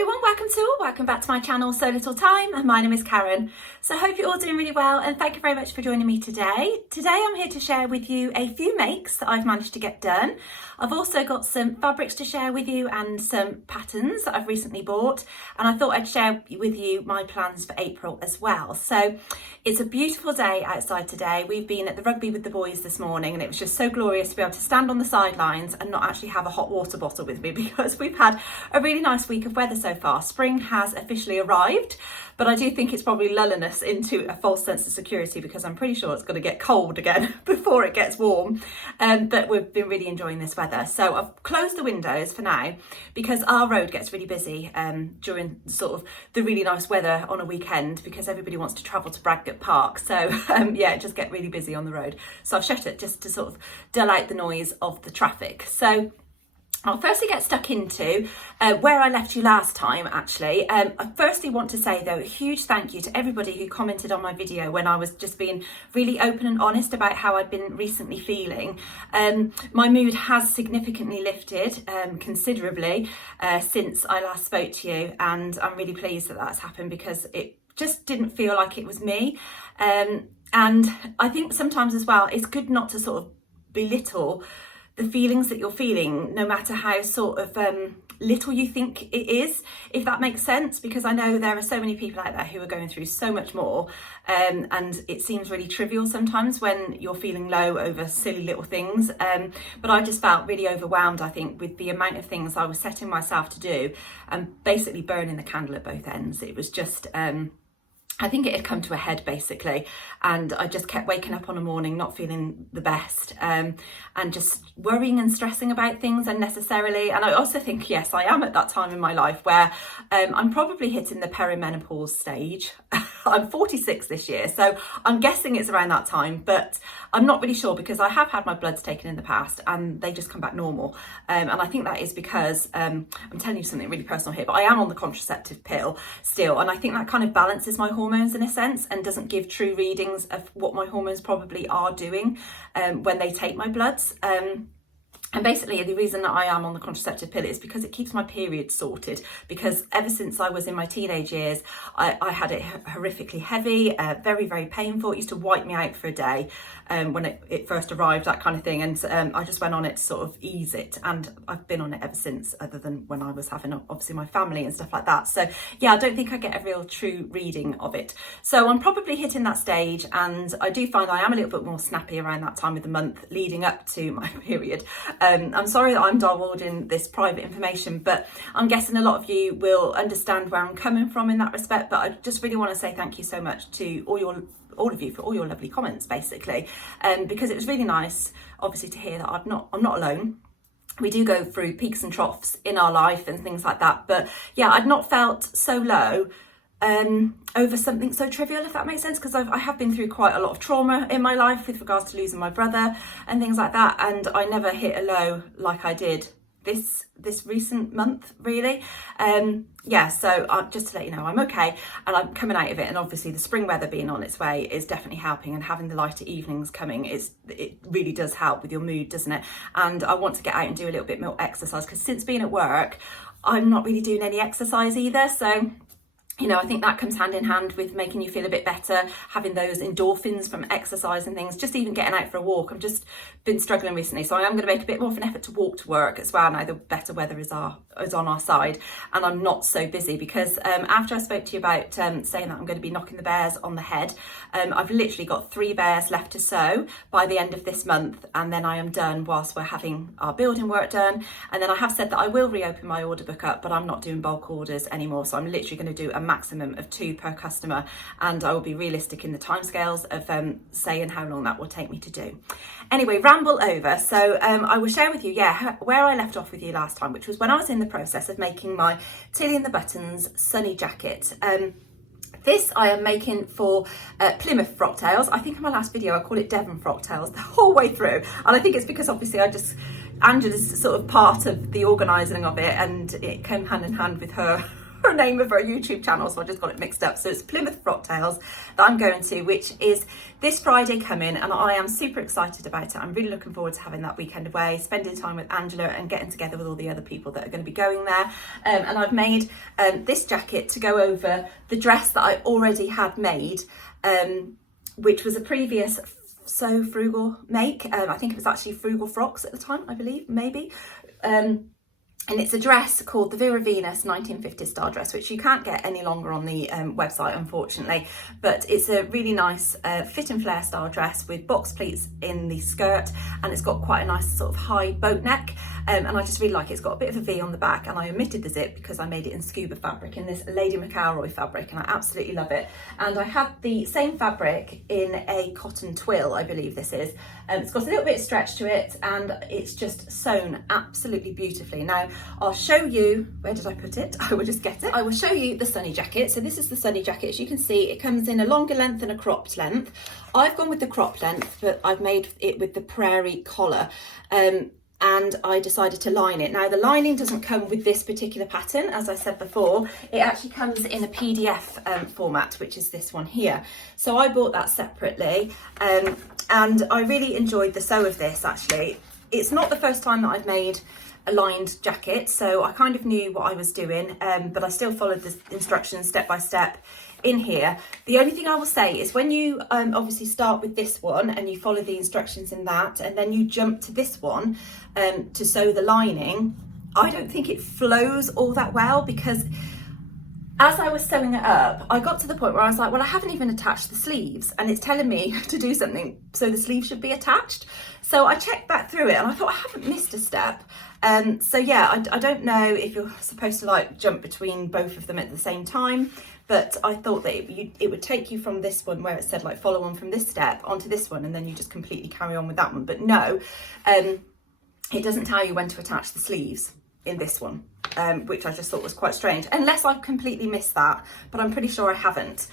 everyone, welcome back to my channel So Little Time, and my name is Karen. So I hope you're all doing really well, and thank you very much for joining me today. Today I'm here to share with you a few makes that I've managed to get done. I've also got some fabrics to share with you and some patterns that I've recently bought, and I thought I'd share with you my plans for April as well. So it's a beautiful day outside today. We've been at the rugby with the boys this morning, and it was just so glorious to be able to stand on the sidelines and not actually have a hot water bottle with me, because we've had a really nice week of weather so far. Spring has officially arrived, but I do think it's probably lulling us into a false sense of security, because I'm pretty sure it's going to get cold again before it gets warm. But we've been really enjoying this weather. So I've closed the windows for now, because our road gets really busy during sort of the really nice weather on a weekend, because everybody wants to travel to Bradgate Park. So yeah, it just gets really busy on the road. So I've shut it just to sort of dull out the noise of the traffic. So I'll firstly get stuck into where I left you last time, actually. I firstly want to say, though, a huge thank you to everybody who commented on my video when I was just being really open and honest about how I'd been recently feeling. My mood has significantly lifted considerably since I last spoke to you, and I'm really pleased that that's happened, because it just didn't feel like it was me. And I think sometimes as well, it's good not to sort of belittle the feelings that you're feeling, no matter how sort of little you think it is, if that makes sense, because I know there are so many people out there who are going through so much more, and it seems really trivial sometimes when you're feeling low over silly little things, but I just felt really overwhelmed, I think, with the amount of things I was setting myself to do and basically burning the candle at both ends. It was just I think it had come to a head, basically, and I just kept waking up on a morning not feeling the best, and just worrying and stressing about things unnecessarily. And I also think, yes, I am at that time in my life where I'm probably hitting the perimenopause stage. I'm 46 this year, so I'm guessing it's around that time, but I'm not really sure, because I have had my bloods taken in the past and they just come back normal. And I think that is because, I'm telling you something really personal here, but I am on the contraceptive pill still. And I think that kind of balances my hormones in a sense, and doesn't give true readings of what my hormones probably are doing when they take my bloods. And basically the reason that I am on the contraceptive pill is because it keeps my period sorted, because ever since I was in my teenage years, I had it horrifically heavy, very, very painful. It used to wipe me out for a day when it first arrived, that kind of thing. And I just went on it to sort of ease it. And I've been on it ever since, other than when I was having obviously my family and stuff like that. So yeah, I don't think I get a real true reading of it. So I'm probably hitting that stage, and I do find I am a little bit more snappy around that time of the month leading up to my period. I'm sorry that I'm divulging this private information, but I'm guessing a lot of you will understand where I'm coming from in that respect. But I just really want to say thank you so much to all of you for all your lovely comments, basically, because it was really nice, obviously, to hear that I'm not alone. We do go through peaks and troughs in our life and things like that, but yeah, I'd not felt so low over something so trivial, if that makes sense, because I have been through quite a lot of trauma in my life with regards to losing my brother and things like that, and I never hit a low like I did this recent month, really. Yeah, so just to let you know, I'm okay and I'm coming out of it, and obviously the spring weather being on its way is definitely helping, and having the lighter evenings coming it really does help with your mood, doesn't it? And I want to get out and do a little bit more exercise, because since being at work I'm not really doing any exercise either. So you know, I think that comes hand in hand with making you feel a bit better, having those endorphins from exercise and things, just even getting out for a walk. I've just been struggling recently, so I am going to make a bit more of an effort to walk to work as well now the better weather is on our side and I'm not so busy, because after I spoke to you about saying that I'm going to be knocking the bears on the head, I've literally got 3 bears left to sew by the end of this month, and then I am done whilst we're having our building work done. And then I have said that I will reopen my order book up, but I'm not doing bulk orders anymore, so I'm literally going to do a maximum of 2 per customer, and I will be realistic in the timescales of saying how long that will take me to do. Anyway, ramble over. So I will share with you, where I left off with you last time, which was when I was in the process of making my Tilly and the Buttons Sonny jacket. This I am making for Plymouth Frocktails. I think in my last video I called it Devon Frocktails the whole way through, and I think it's because obviously Angela's sort of part of the organising of it, and it came hand in hand with her her name of her YouTube channel, so I just got it mixed up. So it's Plymouth Frocktails that I'm going to, which is this Friday coming, and I am super excited about it. I'm really looking forward to having that weekend away, spending time with Angela and getting together with all the other people that are going to be going there. And I've made this jacket to go over the dress that I already had made, which was a previous So Frugal make. I think it was actually Frugal Frocks at the time, I believe, maybe. And it's a dress called the Vera Venus 1950s style dress, which you can't get any longer on the website, unfortunately. But it's a really nice fit and flare style dress with box pleats in the skirt, and it's got quite a nice sort of high boat neck. And I just really like it. It's got a bit of a V on the back, and I omitted the zip because I made it in scuba fabric, in this Lady McCalroy fabric, and I absolutely love it. And I had the same fabric in a cotton twill, I believe this is. It's got a little bit of stretch to it, and it's just sewn absolutely beautifully. Now, I'll show you, where did I put it? I will just get it. I will show you the Sonny jacket. So this is the Sonny jacket. As you can see, it comes in a longer length and a cropped length. I've gone with the crop length, but I've made it with the prairie collar. And I decided to line it. Now, the lining doesn't come with this particular pattern, as I said before. It actually comes in a PDF format, which is this one here. So I bought that separately, and I really enjoyed the sew of this, actually. It's not the first time that I've made a lined jacket, so I kind of knew what I was doing, but I still followed the instructions step by step in here. The only thing I will say is when you obviously start with this one and you follow the instructions in that, and then you jump to this one to sew the lining, I don't think it flows all that well, because as I was sewing it up, I got to the point where I was like, well, I haven't even attached the sleeves, and it's telling me to do something, so the sleeves should be attached. So I checked back through it, and I thought I haven't missed a step. So yeah, I don't know if you're supposed to like jump between both of them at the same time, but I thought that it would take you from this one where it said like follow on from this step onto this one, and then you just completely carry on with that one. But no, it doesn't tell you when to attach the sleeves in this one, which I just thought was quite strange, unless I've completely missed that, but I'm pretty sure I haven't.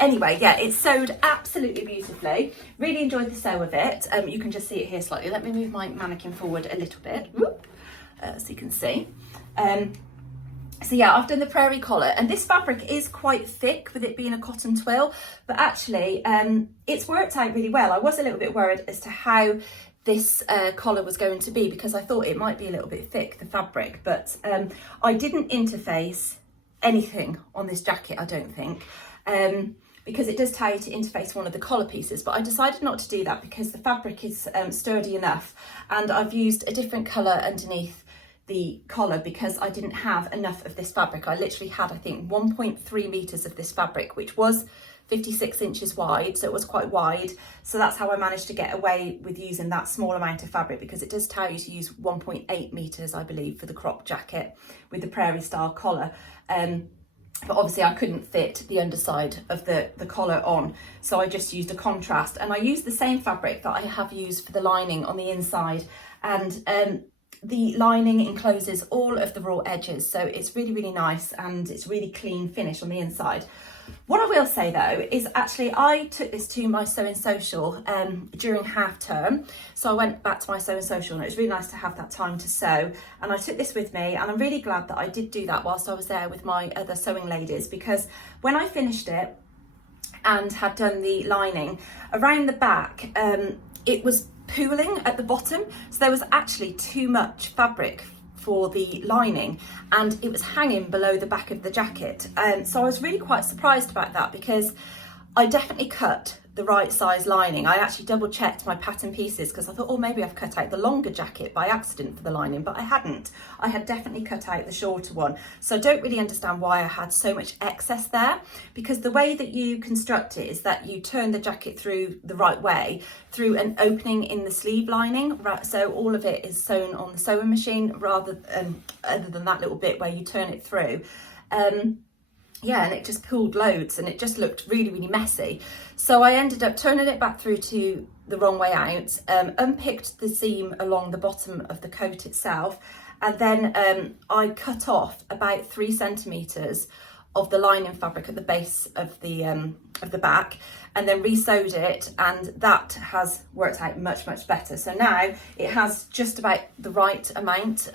Anyway, yeah, it's sewed absolutely beautifully. Really enjoyed the sew of it. You can just see it here slightly. Let me move my mannequin forward a little bit, so you can see. So yeah, I've done the prairie collar, and this fabric is quite thick with it being a cotton twill, but actually it's worked out really well. I was a little bit worried as to how this collar was going to be, because I thought it might be a little bit thick, the fabric, but I didn't interface anything on this jacket, I don't think, because it does tell you to interface one of the collar pieces, but I decided not to do that because the fabric is sturdy enough, and I've used a different colour underneath the collar because I didn't have enough of this fabric. I literally had, I think, 1.3 meters of this fabric, which was 56 inches wide, so it was quite wide. So that's how I managed to get away with using that small amount of fabric, because it does tell you to use 1.8 meters, I believe, for the crop jacket with the prairie style collar. But obviously I couldn't fit the underside of the collar on, so I just used a contrast, and I used the same fabric that I have used for the lining on the inside, and the lining encloses all of the raw edges, so it's really, really nice, and it's really clean finish on the inside. What I will say though is actually I took this to my Sewcial during half term, so I went back to my Sewcial, and it was really nice to have that time to sew, and I took this with me, and I'm really glad that I did do that whilst I was there with my other sewing ladies, because when I finished it and had done the lining around the back, it was pooling at the bottom, so there was actually too much fabric for the lining, and it was hanging below the back of the jacket. So I was really quite surprised about that, because I definitely cut the right size lining. I actually double checked my pattern pieces, because I thought, oh, maybe I've cut out the longer jacket by accident for the lining, but I hadn't. I had definitely cut out the shorter one. So I don't really understand why I had so much excess there, because the way that you construct it is that you turn the jacket through the right way, through an opening in the sleeve lining, right? So all of it is sewn on the sewing machine, rather other than that little bit where you turn it through. Yeah, and it just pulled loads, and it just looked really, really messy. So I ended up turning it back through to the wrong way out, unpicked the seam along the bottom of the coat itself, and then I cut off about 3 centimetres of the lining fabric at the base of the back, and then re-sewed it, and that has worked out much better. So now it has just about the right amount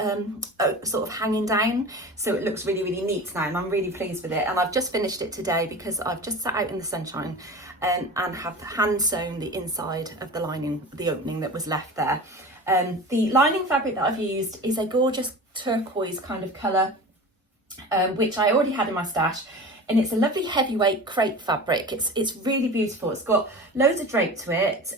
sort of hanging down, so it looks really neat now, and I'm really pleased with it. And I've just finished it today because I've just sat out in the sunshine and have hand sewn the inside of the lining, the opening that was left there. The lining fabric that I've used is a gorgeous turquoise kind of colour, which I already had in my stash, and it's a lovely heavyweight crepe fabric. It's really beautiful. It's got loads of drape to it.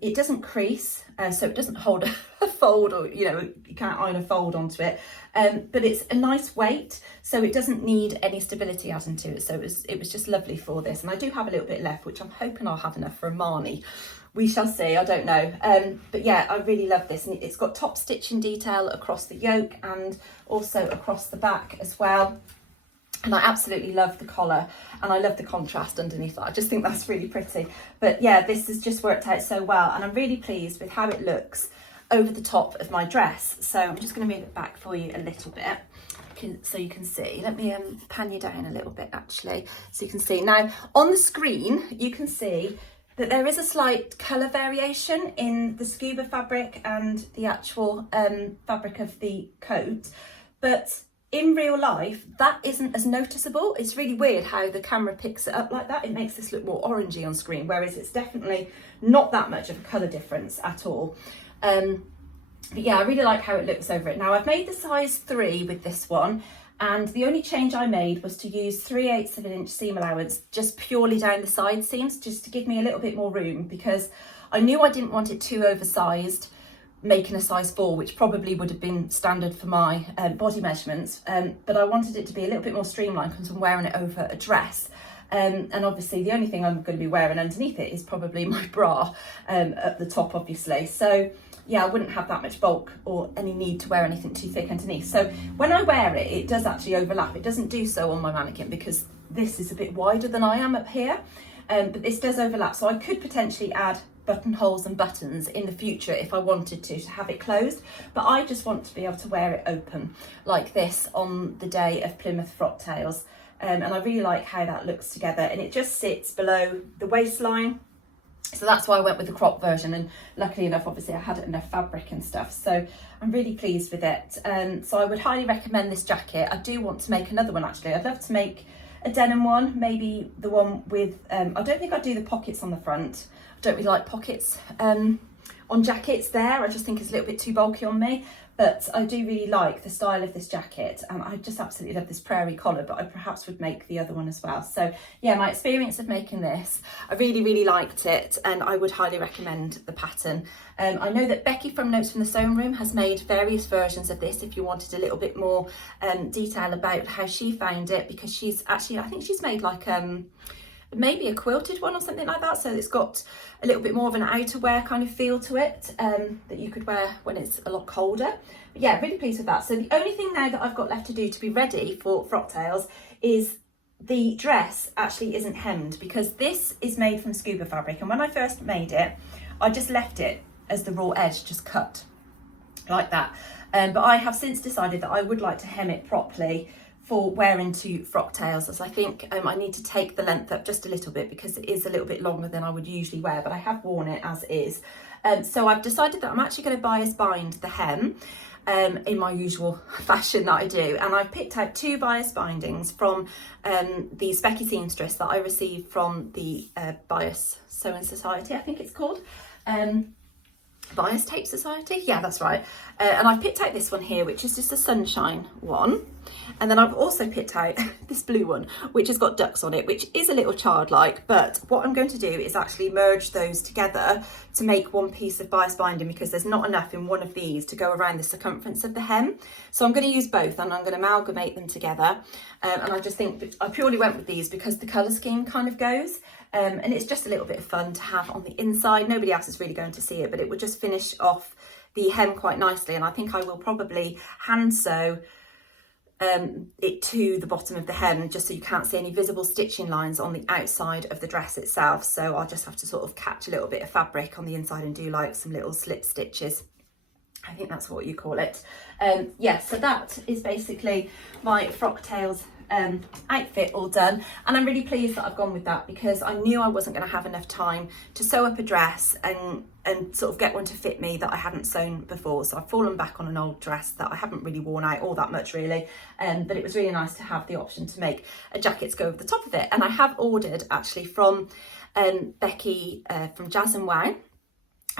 It doesn't crease, so it doesn't hold a fold, or you can't iron a fold onto it. But it's a nice weight, so it doesn't need any stability added to it. So it was just lovely for this, and I do have a little bit left, which I'm hoping I'll have enough for a Marnie. We shall see, I don't know. But yeah, I really love this, and it's got top stitching detail across the yoke and also across the back as well. And I absolutely love the collar, and I love the contrast underneath that. I just think that's really pretty. But yeah, this has just worked out so well, and I'm really pleased with how it looks over the top of my dress. So I'm just going to move it back for you a little bit so you can see. Let me pan you down a little bit actually, so you can see. Now on the screen you can see that there is a slight colour variation in the scuba fabric and the actual fabric of the coat, but in real life that isn't as noticeable. It's really weird how the camera picks it up like that. It makes this look more orangey on screen, whereas it's definitely not that much of a colour difference at all. But yeah, I really like how it looks over it. Now I've made the size 3 with this one, and the only change I made was to use 3/8 of an inch seam allowance just purely down the side seams, just to give me a little bit more room, because I knew I didn't want it too oversized making a size 4, which probably would have been standard for my body measurements, but I wanted it to be a little bit more streamlined because I'm wearing it over a dress. And obviously the only thing I'm going to be wearing underneath it is probably my bra at the top, obviously. So yeah, I wouldn't have that much bulk or any need to wear anything too thick underneath. So when I wear it, it does actually overlap. It doesn't do so on my mannequin because this is a bit wider than I am up here, but this does overlap. So I could potentially add buttonholes and buttons in the future if I wanted to have it closed, but I just want to be able to wear it open like this on the day of Plymouth Frocktails. And I really like how that looks together, and it just sits below the waistline. So that's why I went with the crop version, and luckily enough, obviously I had enough fabric and stuff, so I'm really pleased with it. So I would highly recommend this jacket. I do want to make another one actually. I'd love to make a denim one, maybe the one with, I don't think I'd do the pockets on the front. I don't really like pockets on jackets there. I just think it's a little bit too bulky on me, but I do really like the style of this jacket, and I just absolutely love this prairie collar, but I perhaps would make the other one as well. So yeah, my experience of making this, I really liked it, and I would highly recommend the pattern. I know that Becky from Notes from the Sewing Room has made various versions of this if you wanted a little bit more detail about how she found it, because she's actually, I think she's made like maybe a quilted one or something like that, so it's got a little bit more of an outerwear kind of feel to it, that you could wear when it's a lot colder. But yeah, really pleased with that. So the only thing now that I've got left to do to be ready for Frocktails is the dress actually isn't hemmed, because this is made from scuba fabric, and when I first made it I just left it as the raw edge, just cut like that, but I have since decided that I would like to hem it properly for wearing to Frocktails, as I think I need to take the length up just a little bit, because it is a little bit longer than I would usually wear, but I have worn it as is. So I've decided that I'm actually going to bias bind the hem in my usual fashion that I do, and I've picked out 2 bias bindings from the Specky Seamstress that I received from the Bias Sewing Society, I think it's called. Bias Tape Society, yeah, that's right. And I've picked out this one here, which is just a sunshine one, and then I've also picked out this blue one, which has got ducks on it, which is a little childlike, but what I'm going to do is actually merge those together to make one piece of bias binding, because there's not enough in one of these to go around the circumference of the hem. So I'm going to use both, and I'm going to amalgamate them together, and I just think that I purely went with these because the colour scheme kind of goes. And it's just a little bit of fun to have on the inside. Nobody else is really going to see it, but it would just finish off the hem quite nicely, and I think I will probably hand sew it to the bottom of the hem, just so you can't see any visible stitching lines on the outside of the dress itself. So I'll just have to sort of catch a little bit of fabric on the inside and do like some little slip stitches. I think that's what you call it. Yeah, so that is basically my Frocktails outfit all done, and I'm really pleased that I've gone with that because I knew I wasn't going to have enough time to sew up a dress and sort of get one to fit me that I hadn't sewn before. So I've fallen back on an old dress that I haven't really worn out all that much really, but it was really nice to have the option to make a jacket to go over the top of it. And I have ordered actually from Becky from Jazz and Wow.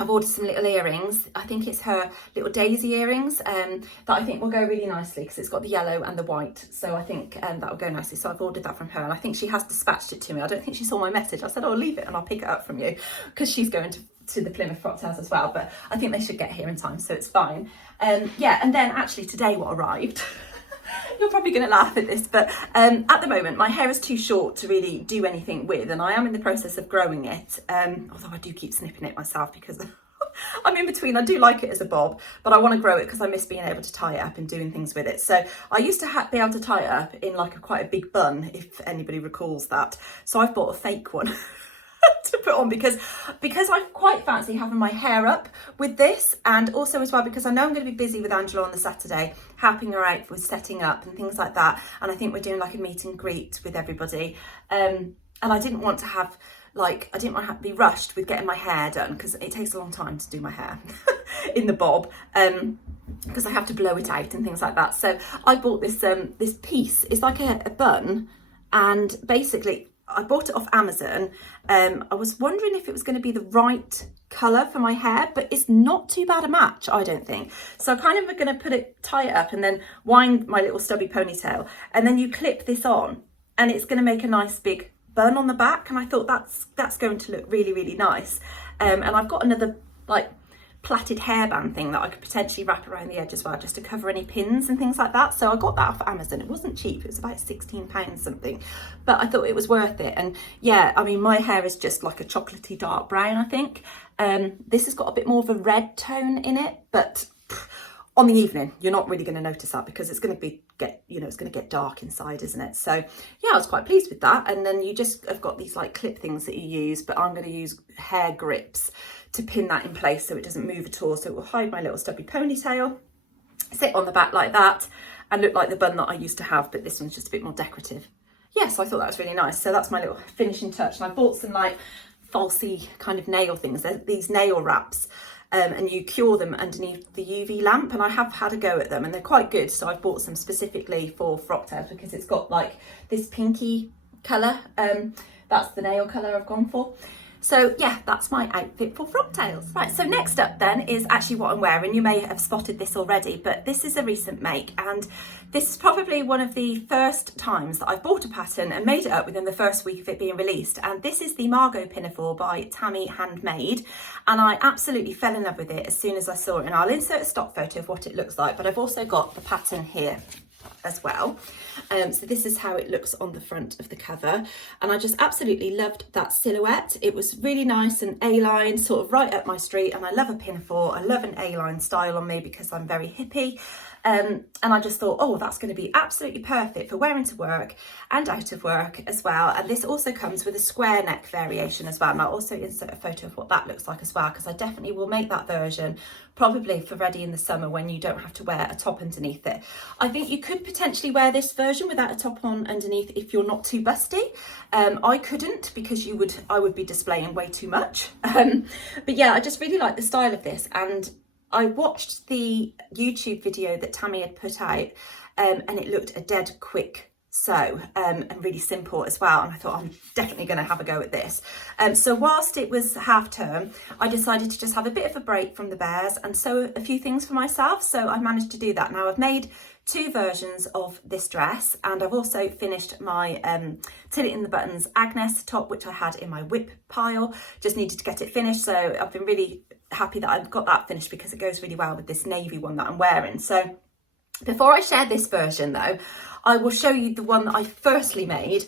I've ordered some little earrings. I think it's her little daisy earrings that I think will go really nicely because it's got the yellow and the white. So I think that will go nicely. So I've ordered that from her, and I think she has dispatched it to me. I don't think she saw my message. I said, oh, leave it and I'll pick it up from you, because she's going to the Plymouth Frocktails as well. But I think they should get here in time, so it's fine. Yeah, and then actually today what arrived... You're probably going to laugh at this, but at the moment my hair is too short to really do anything with, and I am in the process of growing it, although I do keep snipping it myself because I'm in between. I do like it as a bob, but I want to grow it because I miss being able to tie it up and doing things with it. So I used to be able to tie it up in like quite a big bun, if anybody recalls that. So I've bought a fake one to put on because I quite fancy having my hair up with this, and also as well because I know I'm going to be busy with Angela on the Saturday, helping her out with setting up and things like that, and I think we're doing like a meet and greet with everybody, and I didn't want to have like, I didn't want to have to be rushed with getting my hair done because it takes a long time to do my hair in the bob, because I have to blow it out and things like that. So I bought this this piece. It's like a bun, and basically I bought it off Amazon. I was wondering if it was going to be the right colour for my hair, but it's not too bad a match, I don't think. So I kind of going to tie it up and then wind my little stubby ponytail, and then you clip this on, and it's going to make a nice big bun on the back. And I thought that's going to look really, really nice. And I've got another like plaited hairband thing that I could potentially wrap around the edge as well, just to cover any pins and things like that. So I got that off Amazon. It wasn't cheap, it was about £16 something, but I thought it was worth it. And yeah, I mean, my hair is just like a chocolatey dark brown, I think. This has got a bit more of a red tone in it, but on the evening you're not really going to notice that because it's going to it's going to get dark inside, isn't it? So yeah, I was quite pleased with that. And then you just have got these like clip things that you use, but I'm going to use hair grips to pin that in place so it doesn't move at all. So it will hide my little stubby ponytail, sit on the back like that, and look like the bun that I used to have, but this one's just a bit more decorative. Yeah, so I thought that was really nice. So that's my little finishing touch. And I bought some like falsy kind of nail things. They're these nail wraps, and you cure them underneath the UV lamp, and I have had a go at them and they're quite good. So I've bought some specifically for Frocktails because it's got like this pinky colour. That's the nail colour I've gone for. So yeah, that's my outfit for Frocktails. Right, so next up then is actually what I'm wearing. You may have spotted this already, but this is a recent make, and this is probably one of the first times that I've bought a pattern and made it up within the first week of it being released. And this is the Margo pinafore by Tammy Handmade, and I absolutely fell in love with it as soon as I saw it. And I'll insert a stock photo of what it looks like, but I've also got the pattern here as well. So this is how it looks on the front of the cover, and I just absolutely loved that silhouette. It was really nice and A-line, sort of right up my street, and I love a pinafore. I love an A-line style on me because I'm very hippie. And I just thought, oh, that's going to be absolutely perfect for wearing to work and out of work as well. And this also comes with a square neck variation as well, and I'll also insert a photo of what that looks like as well, because I definitely will make that version probably for ready in the summer when you don't have to wear a top underneath it. I think you could potentially wear this version without a top on underneath if you're not too busty. I couldn't, because I would be displaying way too much. But yeah, I just really like the style of this, and I watched the YouTube video that Tammy had put out, and it looked a dead quick sew, and really simple as well. And I thought, I'm definitely going to have a go at this. So whilst it was half term, I decided to just have a bit of a break from the bears and sew a few things for myself. So I managed to do that. Now I've made 2 versions of this dress, and I've also finished my Till It in the Buttons Agnes top, which I had in my whip pile. Just needed to get it finished. So I've been really happy that I've got that finished because it goes really well with this navy one that I'm wearing. So before I share this version though, I will show you the one that I firstly made,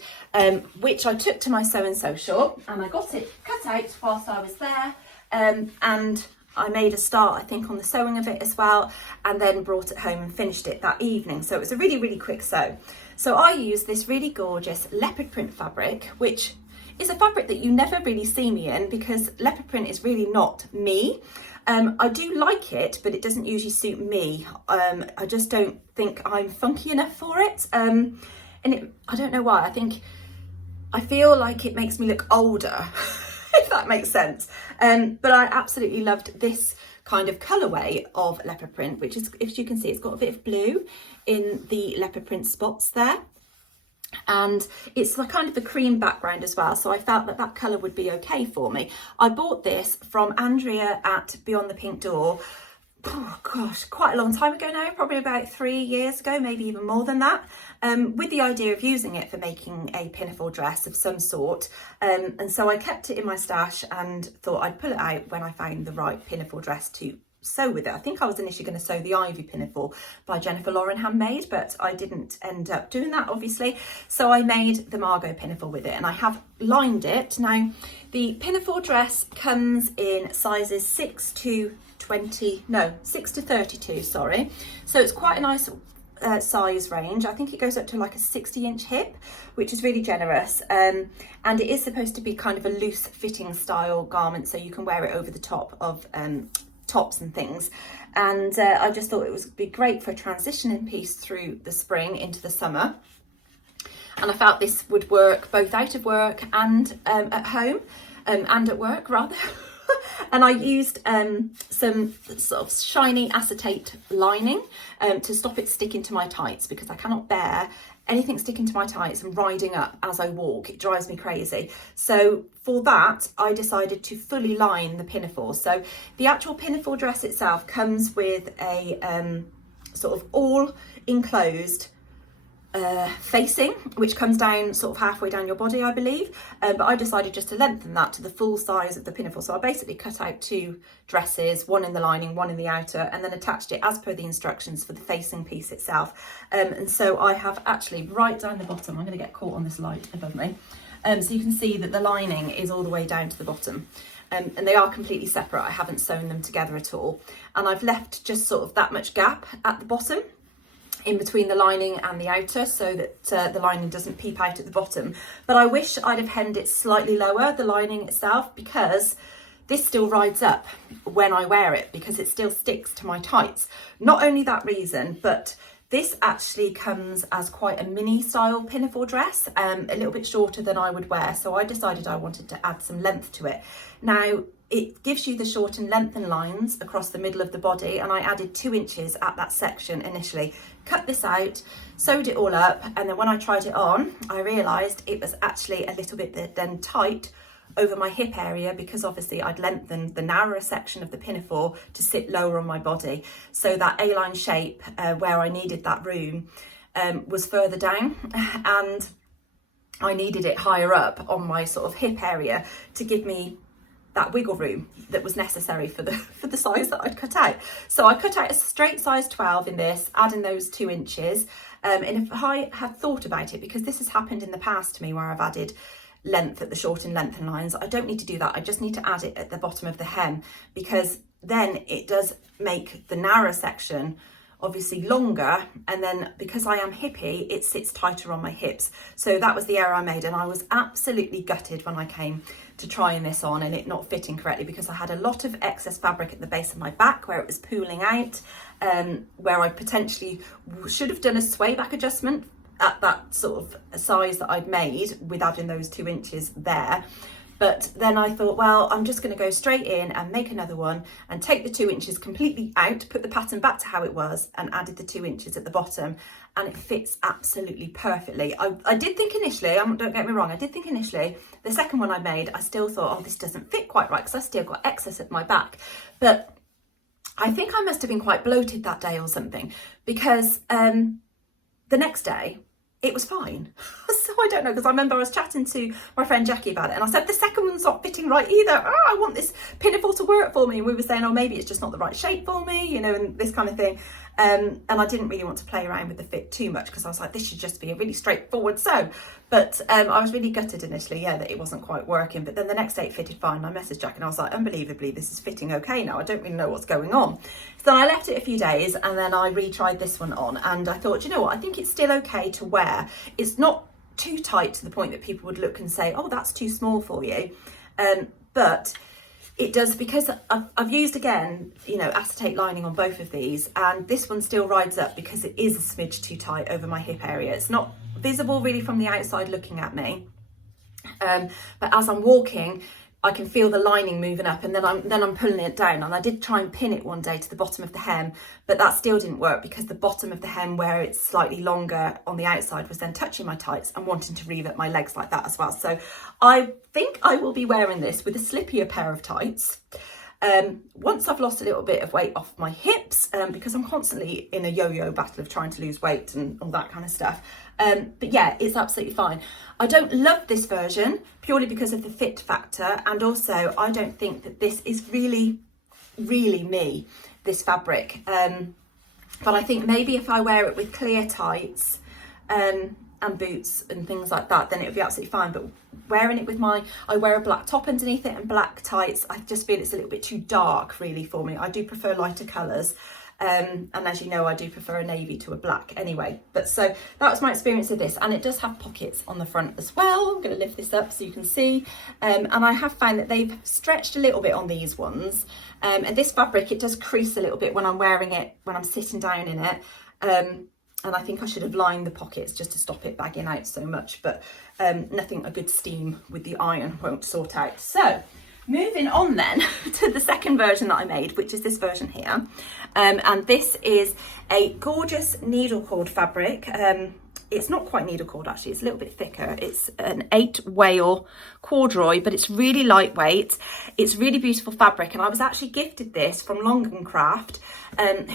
which I took to my Sewcial, and I got it cut out whilst I was there, and I made a start, I think, on the sewing of it as well, and then brought it home and finished it that evening. So it was a really, really quick sew. So I used this really gorgeous leopard print fabric, which is a fabric that you never really see me in because leopard print is really not me. I do like it, but it doesn't usually suit me. I just don't think I'm funky enough for it. And I don't know why, I feel like it makes me look older, if that makes sense. But I absolutely loved this kind of colourway of leopard print, which is, as you can see, it's got a bit of blue in the leopard print spots there. And it's like kind of a cream background as well, so I felt that that colour would be okay for me. I bought this from Andrea at Beyond the Pink Door, oh gosh, quite a long time ago now, probably about 3 years ago, maybe even more than that, with the idea of using it for making a pinafore dress of some sort. And so I kept it in my stash and thought I'd pull it out when I found the right pinafore dress to sew with it. I think I was initially going to sew the Ivy pinafore by Jennifer Lauren Handmade, but I didn't end up doing that, obviously. So I made the Margot pinafore with it, and I have lined it. Now, the pinafore dress comes in sizes 6 to 32, sorry. So it's quite a nice size range. I think it goes up to like a 60-inch hip, which is really generous. And it is supposed to be kind of a loose fitting style garment, so you can wear it over the top of tops and things. And I just thought it would be great for a transitioning piece through the spring into the summer. And I felt this would work both out of work and at home, and at work rather. And I used some sort of shiny acetate lining to stop it sticking to my tights, because I cannot bear anything sticking to my tights and riding up as I walk. It drives me crazy. So for that, I decided to fully line the pinafore. So the actual pinafore dress itself comes with a sort of all enclosed facing, which comes down sort of halfway down your body, I believe, but I decided just to lengthen that to the full size of the pinafore. So I basically cut out 2 dresses, one in the lining, one in the outer, and then attached it as per the instructions for the facing piece itself. And so I have actually right down the bottom, I'm going to get caught on this light above me, so you can see that the lining is all the way down to the bottom. And they are completely separate. I haven't sewn them together at all, and I've left just sort of that much gap at the bottom in between the lining and the outer, so that the lining doesn't peep out at the bottom. But I wish I'd have hemmed it slightly lower, the lining itself, because this still rides up when I wear it, because it still sticks to my tights. Not only that reason, but this actually comes as quite a mini style pinafore dress, a little bit shorter than I would wear. So I decided I wanted to add some length to it. Now, it gives you the short and lengthen lines across the middle of the body, and I added 2 inches at that section initially. Cut this out, sewed it all up, and then when I tried it on, I realised it was actually a little bit then tight over my hip area, because obviously I'd lengthened the narrower section of the pinafore to sit lower on my body. So that A-line shape where I needed that room was further down, and I needed it higher up on my sort of hip area to give me that wiggle room that was necessary for the size that I'd cut out. So I cut out a straight size 12 in this, adding those 2 inches. And if I had thought about it, because this has happened in the past to me where I've added length at the short and lengthen lines, I don't need to do that. I just need to add it at the bottom of the hem, because then it does make the narrow section obviously longer, and then because I am hippie, it sits tighter on my hips. So that was the error I made, and I was absolutely gutted when I came to trying this on and it not fitting correctly, because I had a lot of excess fabric at the base of my back where it was pooling out, where I potentially should have done a sway back adjustment at that sort of size that I'd made with adding those 2 inches there. But then I thought, well, I'm just going to go straight in and make another one and take the 2 inches completely out, put the pattern back to how it was, and added the 2 inches at the bottom, and it fits absolutely perfectly. I did think initially, don't get me wrong, I did think initially, the second one I made, I still thought, oh, this doesn't fit quite right, because I still got excess at my back. But I think I must have been quite bloated that day or something, because the next day, it was fine. So I don't know, because I remember I was chatting to my friend Jackie about it, and I said, the second one's not fitting right either. Oh, I want this pinafore to work for me. And we were saying, oh, maybe it's just not the right shape for me, you know, and this kind of thing. And I didn't really want to play around with the fit too much, because I was like, this should just be a really straightforward sew. But I was really gutted initially, yeah, that it wasn't quite working. But then the next day it fitted fine. I messaged Jack and I was like, unbelievably, this is fitting okay now. I don't really know what's going on. So then I left it a few days, and then I retried this one on, and I thought, you know what, I think it's still okay to wear. It's not too tight to the point that people would look and say, oh, that's too small for you. But it does, because I've used, again, you know, acetate lining on both of these, and this one still rides up because it is a smidge too tight over my hip area. It's not visible really from the outside looking at me. But as I'm walking, I can feel the lining moving up, and then I'm pulling it down. And I did try and pin it one day to the bottom of the hem, but that still didn't work because the bottom of the hem, where it's slightly longer on the outside, was then touching my tights and wanting to reeve up my legs like that as well. So I think I will be wearing this with a slippier pair of tights. Once I've lost a little bit of weight off my hips, because I'm constantly in a yo-yo battle of trying to lose weight and all that kind of stuff. But yeah, it's absolutely fine. I don't love this version purely because of the fit factor, and also I don't think that this is really me, this fabric. But I think maybe if I wear it with clear tights and boots and things like that, then it would be absolutely fine. But wearing it with I wear a black top underneath it and black tights, I just feel it's a little bit too dark really for me. I do prefer lighter colours. And as you know, I do prefer a navy to a black anyway. But so that was my experience of this, and it does have pockets on the front as well. I'm going to lift this up so you can see. And I have found that they've stretched a little bit on these ones. And this fabric, it does crease a little bit when I'm wearing it, when I'm sitting down in it. And I think I should have lined the pockets just to stop it bagging out so much, but nothing a good steam with the iron won't sort out. So moving on then to the second version that I made, which is this version here. And this is a gorgeous needle cord fabric. It's not quite needle cord actually, it's a little bit thicker. It's an 8 wale corduroy, but it's really lightweight. It's really beautiful fabric, and I was actually gifted this from Long & Craft,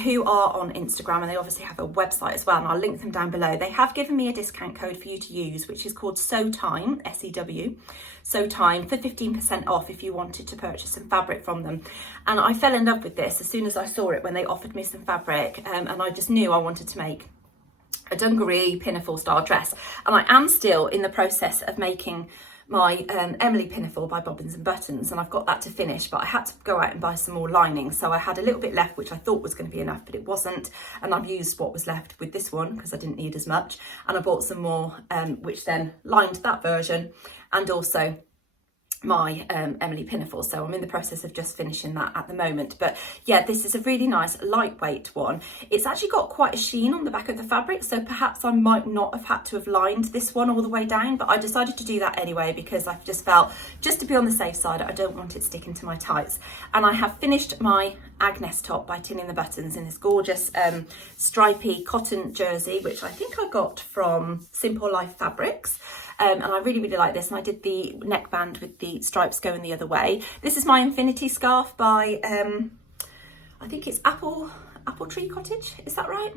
who are on Instagram, and they obviously have a website as well, and I'll link them down below. They have given me a discount code for you to use, which is called SEWTIME, S-E-W, SEWTIME, for 15% off if you wanted to purchase some fabric from them. And I fell in love with this as soon as I saw it when they offered me some fabric, and I just knew I wanted to make a dungaree pinafore style dress. And I am still in the process of making my Emily pinafore by Bobbins and Buttons, and I've got that to finish, but I had to go out and buy some more lining, so I had a little bit left which I thought was going to be enough, but it wasn't, and I've used what was left with this one because I didn't need as much, and I bought some more which then lined that version and also my Emily pinafore. So I'm in the process of just finishing that at the moment. But yeah, this is a really nice lightweight one. It's actually got quite a sheen on the back of the fabric, so perhaps I might not have had to have lined this one all the way down, but I decided to do that anyway because I just felt, just to be on the safe side, I don't want it sticking to my tights. And I have finished my Agnes top by tinning the buttons in this gorgeous stripy cotton jersey, which I think I got from Simple Life Fabrics. And I really like this, and I did the neckband with the stripes going the other way. This is my infinity scarf by I think it's Apple Tree Cottage, is that right?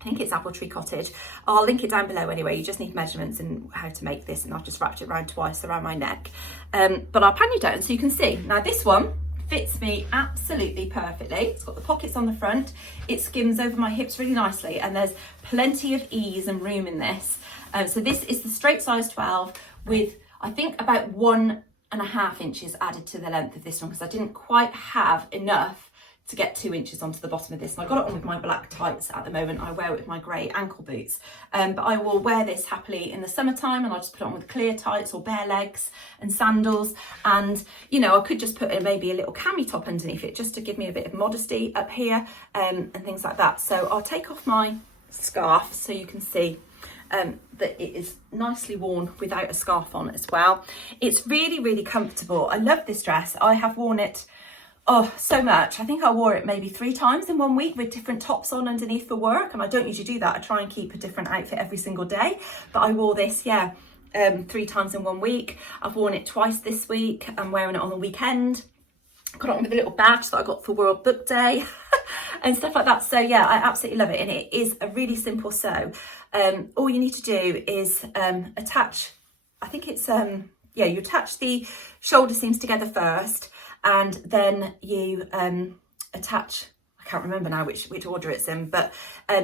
I think it's Apple Tree Cottage. I'll link it down below anyway. You just need measurements and how to make this, and I've just wrapped it around twice around my neck. But I'll pan you down so you can see. Now this one fits me absolutely perfectly. It's got the pockets on the front, it skims over my hips really nicely, and there's plenty of ease and room in this. So this is the straight size 12 with, I think, about 1.5 inches added to the length of this one because I didn't quite have enough to get 2 inches onto the bottom of this. And I got it on with my black tights at the moment. I wear it with my grey ankle boots. But I will wear this happily in the summertime, and I just put it on with clear tights or bare legs and sandals. And, you know, I could just put in maybe a little cami top underneath it just to give me a bit of modesty up here and things like that. So I'll take off my scarf so you can see that it is nicely worn without a scarf on as well. It's really comfortable. I love this dress. I have worn it so much. I think I wore it maybe 3 times in 1 week with different tops on underneath for work, and I don't usually do that. I try and keep a different outfit every single day, but I wore this 3 times in 1 week. I've worn it twice this week. I'm wearing it on the weekend. Got it on with a little badge that I got for World Book Day and stuff like that. So yeah, I absolutely love it, and it is a really simple sew. All you need to do is attach, I think it's you attach the shoulder seams together first, and then you attach, I can't remember now which order it's in, but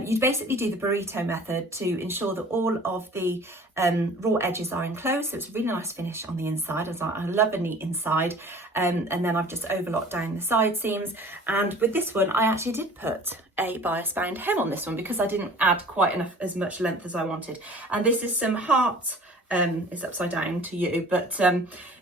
you basically do the burrito method to ensure that all of the raw edges are enclosed, so it's a really nice finish on the inside. I love a neat inside, and then I've just overlocked down the side seams. And with this one, I actually did put a bias bound hem on this one because I didn't add quite as much length as I wanted. And this is some heart, it's upside down to you, but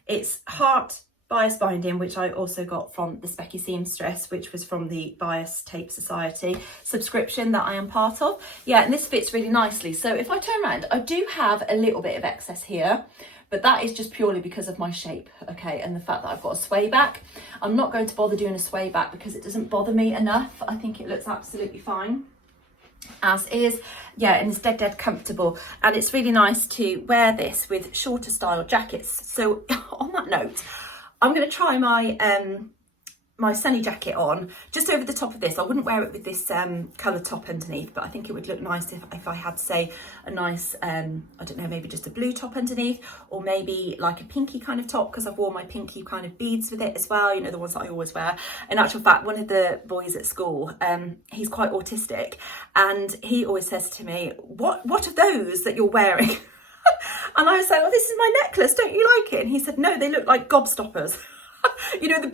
it's heart bias binding, which I also got from the Specky Seamstress, which was from the Bias Tape Society subscription that I am part of. Yeah, and this fits really nicely. So if I turn around, I do have a little bit of excess here, but that is just purely because of my shape, okay, and the fact that I've got a sway back. I'm not going to bother doing a sway back because it doesn't bother me enough. I think it looks absolutely fine as is. Yeah, and it's dead comfortable, and it's really nice to wear this with shorter style jackets. So on that note, I'm going to try my my Sonny jacket on just over the top of this. I wouldn't wear it with this colour top underneath, but I think it would look nice if I had, say, a nice, I don't know, maybe just a blue top underneath, or maybe like a pinky kind of top, because I've worn my pinky kind of beads with it as well, you know, the ones that I always wear. In actual fact, one of the boys at school, he's quite autistic, and he always says to me, what are those that you're wearing? And I was like, well, this is my necklace, don't you like it? And he said, no, they look like gobstoppers. You know, the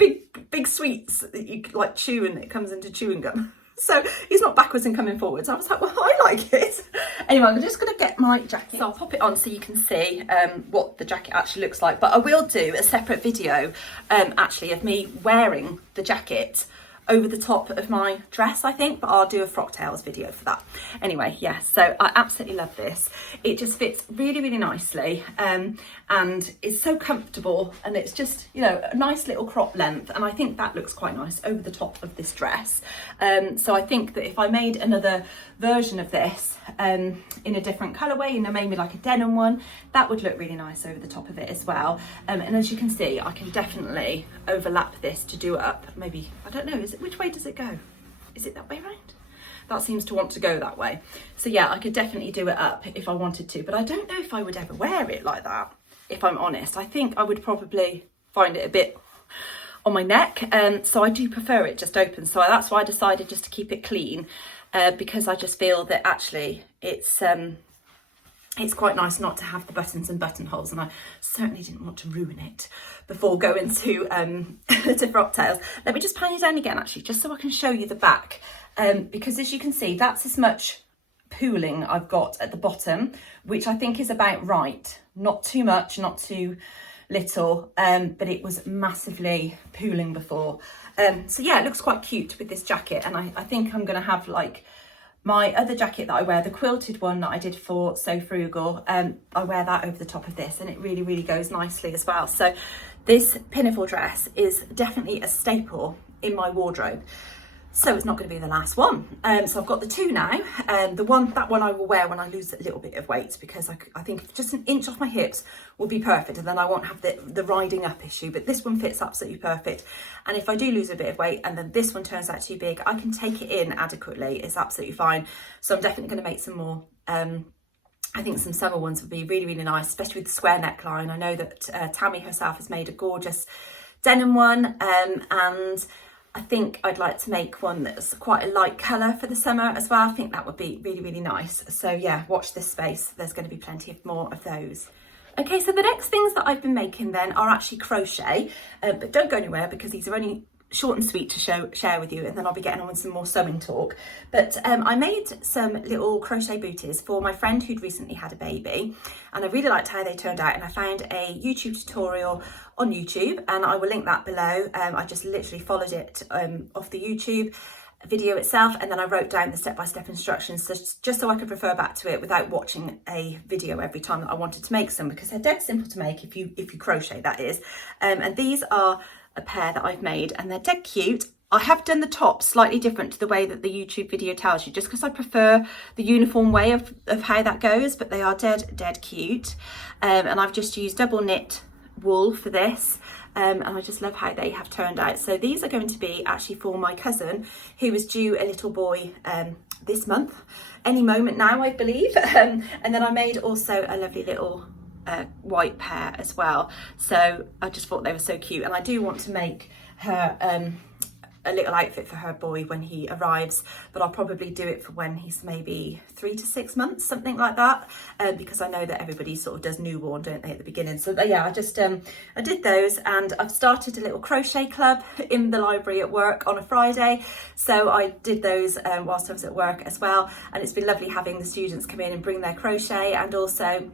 big sweets that you like chew and it comes into chewing gum. So he's not backwards and coming forwards. I was like, well, I like it. Anyway, I'm just going to get my jacket. So I'll pop it on so you can see what the jacket actually looks like. But I will do a separate video actually of me wearing the jacket over the top of my dress, I think, but I'll do a Frocktails video for that. Anyway, yeah, so I absolutely love this. It just fits really nicely, and it's so comfortable, and it's just, you know, a nice little crop length, and I think that looks quite nice over the top of this dress. So I think that if I made another version of this in a different colourway, you know, maybe like a denim one, that would look really nice over the top of it as well. And as you can see, I can definitely overlap this to do it up. Maybe, I don't know, which way does it go? Is it that way around? That seems to want to go that way. So yeah, I could definitely do it up if I wanted to, but I don't know if I would ever wear it like that, if I'm honest. I think I would probably find it a bit on my neck, so I do prefer it just open. So that's why I decided just to keep it clean, because I just feel that actually it's quite nice not to have the buttons and buttonholes, and I certainly didn't want to ruin it before going to Frocktails. Let me just pan you down again, actually, just so I can show you the back, because as you can see, that's as much pooling I've got at the bottom, which I think is about right. Not too much, not too little, but it was massively pooling before. So yeah, it looks quite cute with this jacket, and I think I'm going to have like my other jacket that I wear, the quilted one that I did for So Frugal, I wear that over the top of this, and it really goes nicely as well. So this pinafore dress is definitely a staple in my wardrobe. So it's not going to be the last one. So I've got the two now. That one I will wear when I lose a little bit of weight, because I think just an inch off my hips will be perfect, and then I won't have the riding up issue. But this one fits absolutely perfect. And if I do lose a bit of weight and then this one turns out too big, I can take it in adequately. It's absolutely fine. So I'm definitely going to make some more. I think some summer ones would be really nice, especially with the square neckline. I know that Tammy herself has made a gorgeous denim one, and I think I'd like to make one that's quite a light colour for the summer as well. I think that would be really nice. So yeah, watch this space. There's going to be plenty of more of those. Okay, so the next things that I've been making then are actually crochet, but don't go anywhere because these are only short and sweet to share with you, and then I'll be getting on with some more sewing talk. But I made some little crochet booties for my friend who'd recently had a baby, and I really liked how they turned out, and I found a YouTube tutorial on YouTube, and I will link that below. I just literally followed it off the YouTube video itself, and then I wrote down the step-by-step instructions just so I could refer back to it without watching a video every time that I wanted to make some, because they're dead simple to make if you crochet, that is. And these are a pair that I've made, and they're dead cute. I have done the top slightly different to the way that the YouTube video tells you, just because I prefer the uniform way of how that goes, but they are dead cute. And I've just used double knit wool for this, and I just love how they have turned out. So these are going to be actually for my cousin, who is due a little boy this month, any moment now, I believe. And then I made also a lovely little white pair as well. So I just thought they were so cute, and I do want to make her a little outfit for her boy when he arrives, but I'll probably do it for when he's maybe 3 to 6 months, something like that, because I know that everybody sort of does newborn, don't they, at the beginning. So yeah, I just I did those, and I've started a little crochet club in the library at work on a Friday, so I did those whilst I was at work as well, and it's been lovely having the students come in and bring their crochet, and also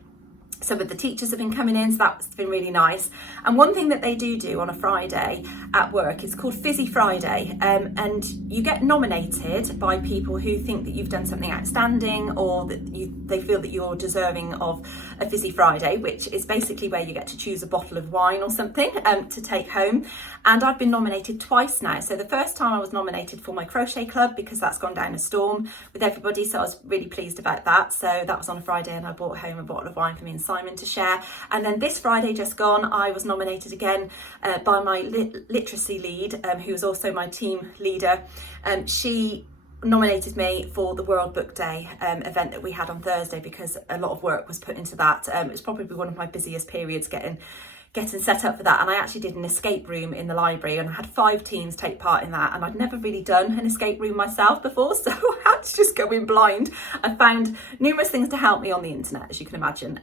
some of the teachers have been coming in, so that's been really nice. And one thing that they do on a Friday at work is called Fizzy Friday, and you get nominated by people who think that you've done something outstanding, or that they feel that you're deserving of a Fizzy Friday, which is basically where you get to choose a bottle of wine or something to take home. And I've been nominated twice now. So the first time I was nominated for my crochet club, because that's gone down a storm with everybody, so I was really pleased about that. So that was on a Friday, and I brought home a bottle of wine for me and Simon to share. And then this Friday just gone, I was nominated again by my literacy lead, who was also my team leader. She nominated me for the World Book Day event that we had on Thursday, because a lot of work was put into that. It was probably one of my busiest periods getting set up for that. And I actually did an escape room in the library, and I had 5 teams take part in that, and I'd never really done an escape room myself before, so I had to just go in blind. I found numerous things to help me on the internet, as you can imagine.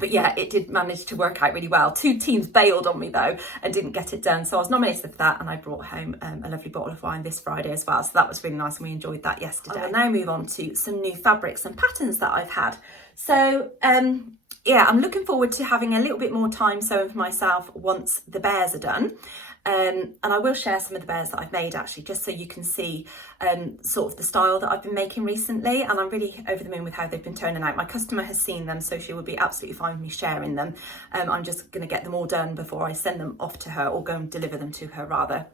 But yeah, it did manage to work out really well. 2 teams bailed on me though and didn't get it done. So I was nominated for that, and I brought home a lovely bottle of wine this Friday as well. So that was really nice, and we enjoyed that yesterday. I will now move on to some new fabrics and patterns that I've had. So yeah, I'm looking forward to having a little bit more time sewing for myself once the bears are done. And I will share some of the bears that I've made, actually, just so you can see sort of the style that I've been making recently. And I'm really over the moon with how they've been turning out. My customer has seen them, so she will be absolutely fine with me sharing them. I'm just going to get them all done before I send them off to her, or go and deliver them to her rather.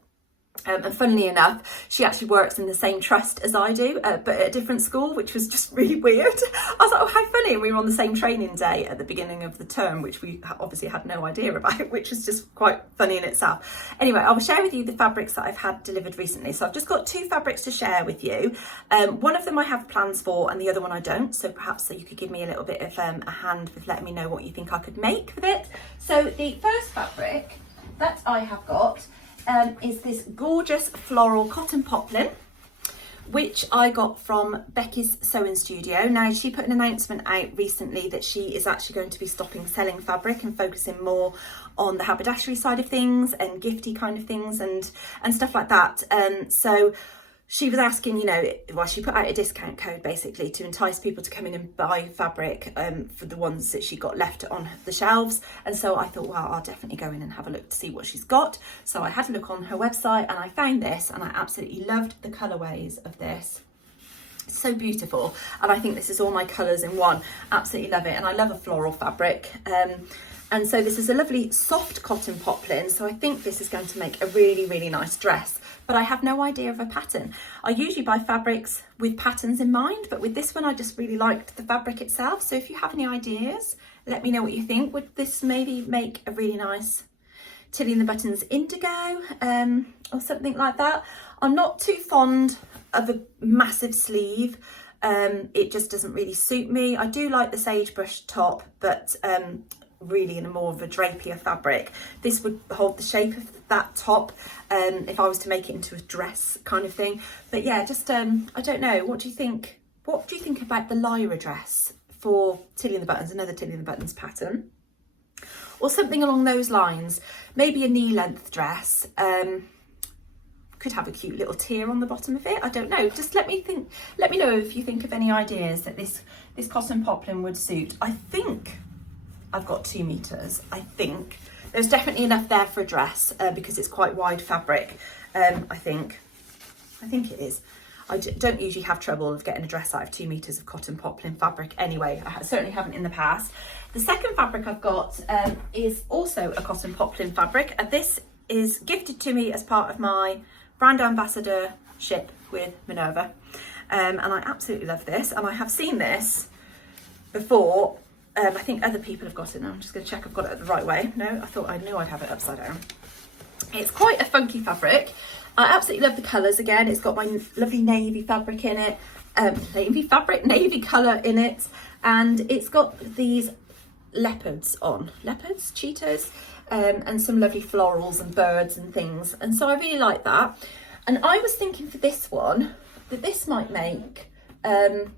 And funnily enough, she actually works in the same trust as I do, but at a different school, which was just really weird. I was like, oh, how funny. And we were on the same training day at the beginning of the term, which we obviously had no idea about, which was just quite funny in itself. Anyway, I will share with you the fabrics that I've had delivered recently. So I've just got 2 fabrics to share with you. One of them I have plans for, and the other one I don't. So perhaps you could give me a little bit of a hand with letting me know what you think I could make with it. So the first fabric that I have got is this gorgeous floral cotton poplin, which I got from Becky's Sewing Studio. Now, she put an announcement out recently that she is actually going to be stopping selling fabric and focusing more on the haberdashery side of things and gifty kind of things and stuff like that. So she was asking, you know, well, she put out a discount code basically to entice people to come in and buy fabric for the ones that she got left on the shelves. And so I thought, well, I'll definitely go in and have a look to see what she's got. So I had a look on her website, and I found this, and I absolutely loved the colourways of this. So beautiful. And I think this is all my colours in one. Absolutely love it. And I love a floral fabric. And so this is a lovely soft cotton poplin. So I think this is going to make a really, really nice dress. But I have no idea of a pattern. I usually buy fabrics with patterns in mind, but with this one, I just really liked the fabric itself. So if you have any ideas, let me know what you think. Would this maybe make a really nice Tilly and the Buttons indigo or something like that? I'm not too fond of a massive sleeve. It just doesn't really suit me. I do like the sagebrush top, but really in a more of a drapier fabric. This would hold the shape of that top if I was to make it into a dress kind of thing. But yeah, just I don't know, what do you think? What do you think about the Lyra dress for Tilly and the Buttons, another Tilly and the Buttons pattern, or something along those lines? Maybe a knee length dress. Could have a cute little tear on the bottom of it. I don't know. Just let me know if you think of any ideas that this cotton poplin would suit. I think I've got 2 meters. I think there's definitely enough there for a dress because it's quite wide fabric. I think it is. I don't usually have trouble of getting a dress out of 2 meters of cotton poplin fabric anyway. I certainly haven't in the past. The second fabric I've got is also a cotton poplin fabric. This is gifted to me as part of my brand ambassadorship with Minerva. And I absolutely love this. And I have seen this before. I think other people have got it now. I'm just going to check I've got it the right way. No, I thought I knew I'd have it upside down. It's quite a funky fabric. I absolutely love the colours. Again, it's got my lovely navy fabric in it. Navy colour in it. And it's got these leopards on. Leopards? Cheetahs? And some lovely florals and birds and things. And so I really like that. And I was thinking for this one, that this might make a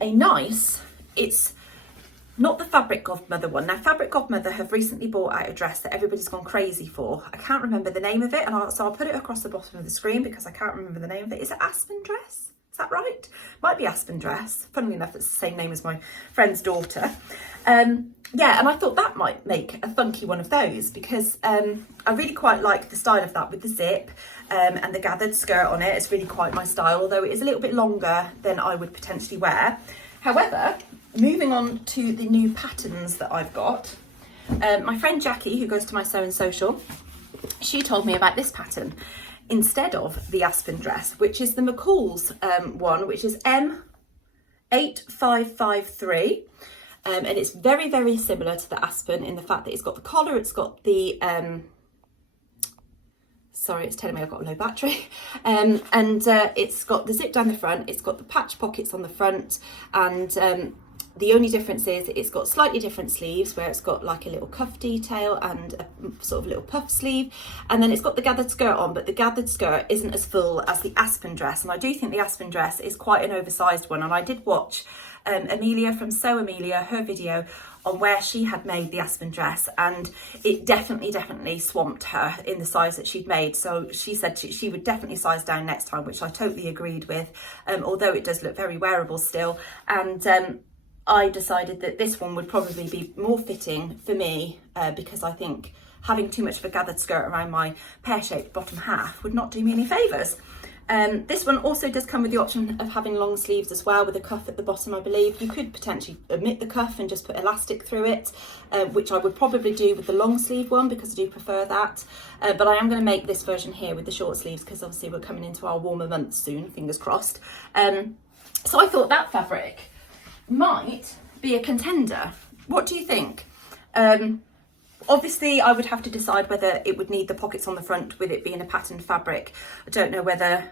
nice, it's not the Fabric Godmother one. Now, Fabric Godmother have recently brought out a dress that everybody's gone crazy for. I can't remember the name of it, and so I'll put it across the bottom of the screen because I can't remember the name of it. Is it Aspen dress? Is that right? Might be Aspen dress. Funnily enough, it's the same name as my friend's daughter. Yeah, and I thought that might make a funky one of those because I really quite like the style of that with the zip and the gathered skirt on it. It's really quite my style, although it is a little bit longer than I would potentially wear. However, moving on to the new patterns that I've got, my friend Jackie, who goes to my Sewcial, she told me about this pattern instead of the Aspen dress, which is the McCalls one, which is M8553. And it's very, very similar to the Aspen in the fact that it's got the collar, it's got the, sorry, it's telling me I've got a low battery, and it's got the zip down the front, it's got the patch pockets on the front, and the only difference is it's got slightly different sleeves where it's got like a little cuff detail and a sort of little puff sleeve, and then it's got the gathered skirt on, but the gathered skirt isn't as full as the Aspen dress, and I do think the Aspen dress is quite an oversized one, and I did watch Amelia from Sew Amelia, her video on where she had made the Aspen dress, and it definitely swamped her in the size that she'd made. So she said she would definitely size down next time, which I totally agreed with, although it does look very wearable still. And I decided that this one would probably be more fitting for me because I think having too much of a gathered skirt around my pear-shaped bottom half would not do me any favours. This one also does come with the option of having long sleeves as well, with a cuff at the bottom, I believe. You could potentially omit the cuff and just put elastic through it, which I would probably do with the long sleeve one because I do prefer that. But I am going to make this version here with the short sleeves because obviously we're coming into our warmer months soon, fingers crossed. So I thought that fabric might be a contender. What do you think? Obviously, I would have to decide whether it would need the pockets on the front with it being a patterned fabric. I don't know whether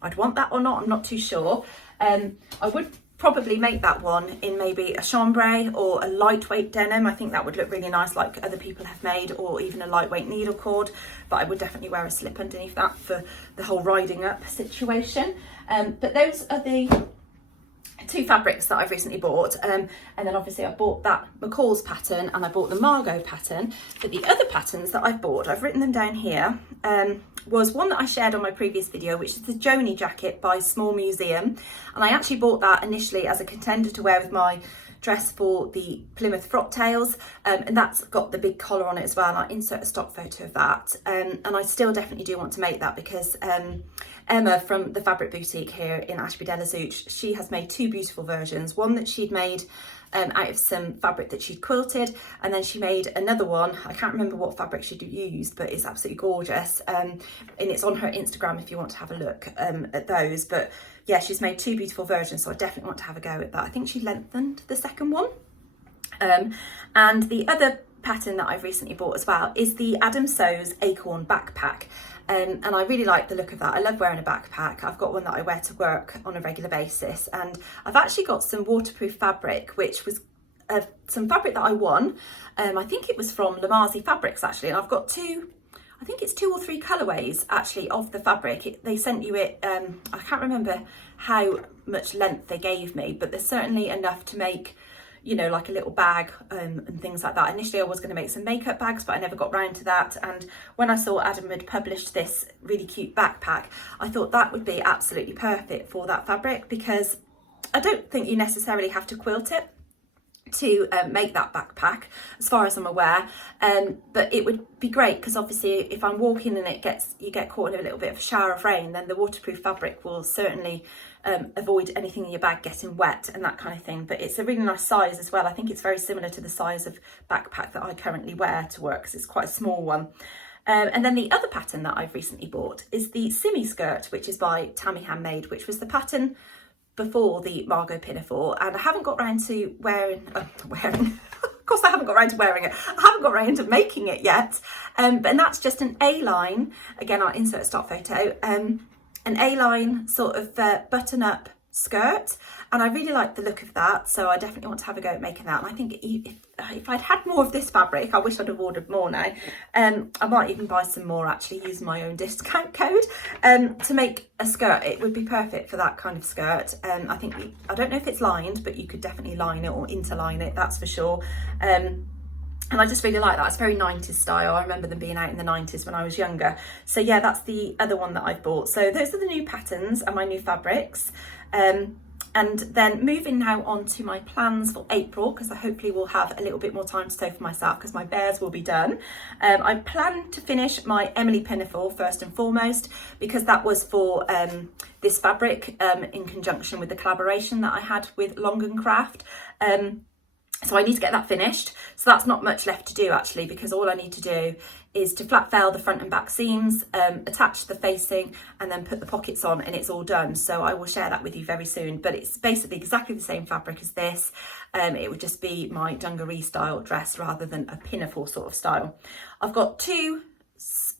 I'd want that or not. I'm not too sure. I would probably make that one in maybe a chambray or a lightweight denim. I think that would look really nice like other people have made, or even a lightweight needle cord. But I would definitely wear a slip underneath that for the whole riding up situation. But those are the two fabrics that I've recently bought, and then obviously I bought that McCalls pattern and I bought the Margot pattern. But the other patterns that I've bought, I've written them down here, was one that I shared on my previous video, which is the Joni jacket by Small Museum, and I actually bought that initially as a contender to wear with my dress for the Plymouth Frocktails, and that's got the big collar on it as well, and I'll insert a stock photo of that, and I still definitely do want to make that because Emma from the Fabric Boutique here in Ashby-de-la-Zouch, she has made two beautiful versions, one that she'd made out of some fabric that she'd quilted, and then she made another one, I can't remember what fabric she'd used, but it's absolutely gorgeous, and it's on her Instagram if you want to have a look at those. But yeah, she's made two beautiful versions, so I definitely want to have a go at that. I think she lengthened the second one. And the other pattern that I've recently bought as well is the Adam Sews Acorn backpack. And I really like the look of that. I love wearing a backpack. I've got one that I wear to work on a regular basis, and I've actually got some waterproof fabric, which was some fabric that I won. I think it was from Lamazi Fabrics actually, and I've got two, I think it's 2 or 3 colourways actually of the fabric. They sent you it, I can't remember how much length they gave me, but there's certainly enough to make, you know, like a little bag and things like that. Initially I was going to make some makeup bags, but I never got round to that, and when I saw Adam had published this really cute backpack, I thought that would be absolutely perfect for that fabric, because I don't think you necessarily have to quilt it to make that backpack as far as I'm aware, but it would be great because obviously if I'm walking and you get caught in a little bit of a shower of rain, then the waterproof fabric will certainly avoid anything in your bag getting wet and that kind of thing. But it's a really nice size as well. I think it's very similar to the size of backpack that I currently wear to work because it's quite a small one. And then the other pattern that I've recently bought is the Simi skirt, which is by Tammy Handmade, which was the pattern before the Margo pinafore, and I haven't got round to wearing of course I haven't got round to wearing it, I haven't got round to making it yet, and that's just an A-line, again I'll insert a stock photo, an A-line sort of button up skirt, and I really like the look of that, so I definitely want to have a go at making that. And I think if I'd had more of this fabric, I wish I'd have ordered more now, I might even buy some more actually, using my own discount code to make a skirt. It would be perfect for that kind of skirt. I think I don't know if it's lined, but you could definitely line it or interline it, that's for sure. And I just really like that. It's very 90s style. I remember them being out in the 90s when I was younger. So yeah, that's the other one that I've bought. So those are the new patterns and my new fabrics. And then moving now on to my plans for April, because I hopefully will have a little bit more time to sew for myself because my bears will be done. I plan to finish my Emily pinafore first and foremost, because that was for this fabric in conjunction with the collaboration that I had with Long & Craft. So I need to get that finished. So that's not much left to do actually, because all I need to do is to flat fell the front and back seams, attach the facing, and then put the pockets on, and it's all done. So I will share that with you very soon, but it's basically exactly the same fabric as this. It would just be my dungaree style dress rather than a pinafore sort of style. I've got 2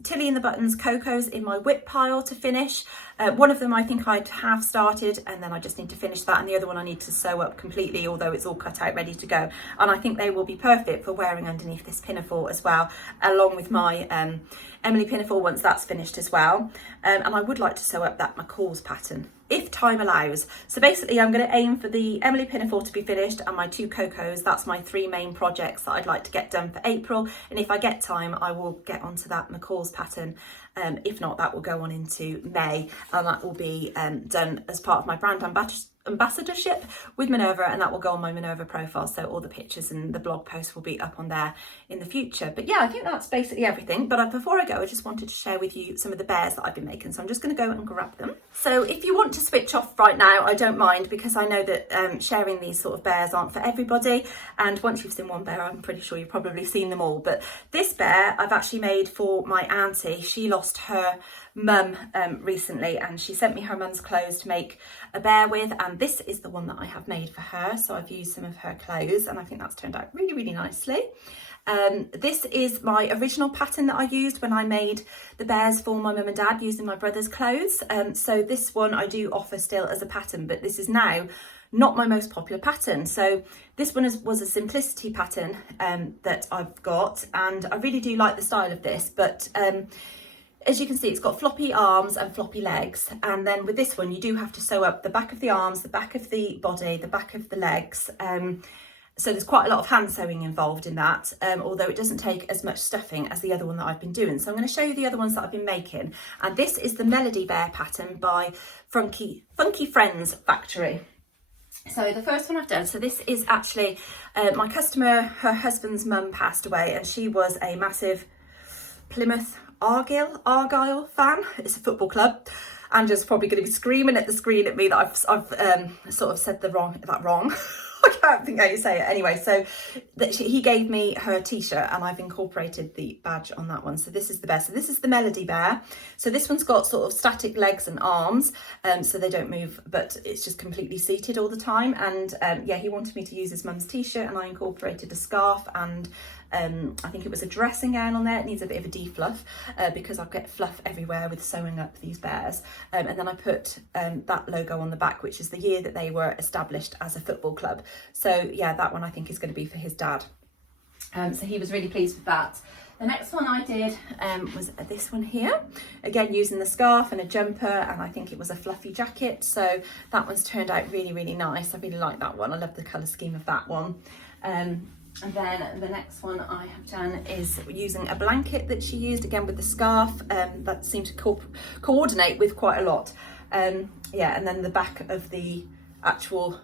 Tilly in the Buttons Cocos in my whip pile to finish. One of them I think I'd have started, and then I just need to finish that, and the other one I need to sew up completely, although it's all cut out ready to go. And I think they will be perfect for wearing underneath this pinafore as well, along with my Emily pinafore once that's finished as well. And I would like to sew up that McCalls pattern if time allows. So basically I'm going to aim for the Emily pinafore to be finished and my 2 Cocos. That's my 3 main projects that I'd like to get done for April, and if I get time I will get onto that McCalls pattern. If not, that will go on into May, and that will be done as part of my brand ambassadorship with Minerva, and that will go on my Minerva profile, so all the pictures and the blog posts will be up on there in the future. But yeah, I think that's basically everything. But before I go, I just wanted to share with you some of the bears that I've been making, so I'm just going to go and grab them. So if you want to switch off right now, I don't mind, because I know that sharing these sort of bears aren't for everybody, and once you've seen one bear, I'm pretty sure you've probably seen them all. But this bear I've actually made for my auntie. She lost her mum recently, and she sent me her mum's clothes to make a bear with, and this is the one that I have made for her. So I've used some of her clothes, and I think that's turned out really, really nicely. This is my original pattern that I used when I made the bears for my mum and dad using my brother's clothes. So this one I do offer still as a pattern, but this is now not my most popular pattern. So this one was a simplicity pattern that I've got, and I really do like the style of this, but as you can see, it's got floppy arms and floppy legs. And then with this one, you do have to sew up the back of the arms, the back of the body, the back of the legs. So there's quite a lot of hand sewing involved in that, although it doesn't take as much stuffing as the other one that I've been doing. So I'm going to show you the other ones that I've been making. And this is the Melody Bear pattern by Funky Friends Factory. So the first one I've done, so this is actually my customer, her husband's mum passed away, and she was a massive Plymouth Argyle fan. It's a football club. Andrew's probably going to be screaming at the screen at me that I've sort of said that wrong. I can't think how you say it. Anyway, so he gave me her t-shirt, and I've incorporated the badge on that one. So this is the bear. So this is the Melody Bear. So this one's got sort of static legs and arms, so they don't move, but it's just completely seated all the time. And yeah, he wanted me to use his mum's t-shirt, and I incorporated a scarf and I think it was a dressing gown on there. It needs a bit of a defluff because I get fluff everywhere with sewing up these bears. And then I put that logo on the back, which is the year that they were established as a football club. So yeah, that one I think is going to be for his dad. So he was really pleased with that. The next one I did was this one here, again using the scarf and a jumper, and I think it was a fluffy jacket. So that one's turned out really, really nice. I really like that one. I love the colour scheme of that one. And then the next one I have done is using a blanket that she used, again with the scarf, that seemed to coordinate with quite a lot. Yeah, and then the back of the actual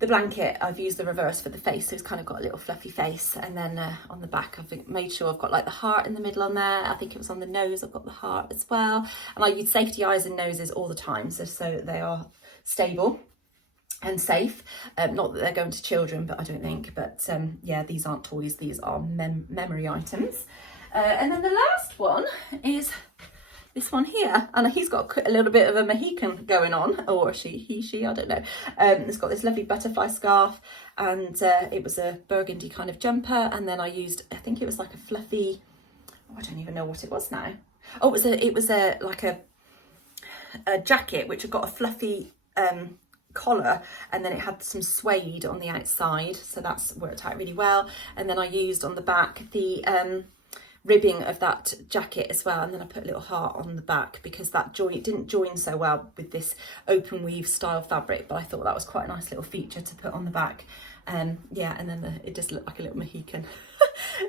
the blanket, I've used the reverse for the face, so it's kind of got a little fluffy face. And then on the back I've made sure I've got like the heart in the middle on there. I think it was on the nose, I've got the heart as well. And I use safety eyes and noses all the time, so they are stable and safe. Not that they're going to children, but I don't think. But yeah, these aren't toys, these are memory items. And then the last one is this one here, and he's got a little bit of a Mohican going on, or she, I don't know. It's got this lovely butterfly scarf, and it was a burgundy kind of jumper, and then I used, I think it was like a fluffy, oh, I don't even know what it was now. Oh, it was like a jacket which had got a fluffy collar, and then it had some suede on the outside, so that's worked out really well. And then I used on the back the ribbing of that jacket as well, and then I put a little heart on the back because that join, it didn't join so well with this open weave style fabric, but I thought that was quite a nice little feature to put on the back. Yeah, and then it just looked like a little Mohican.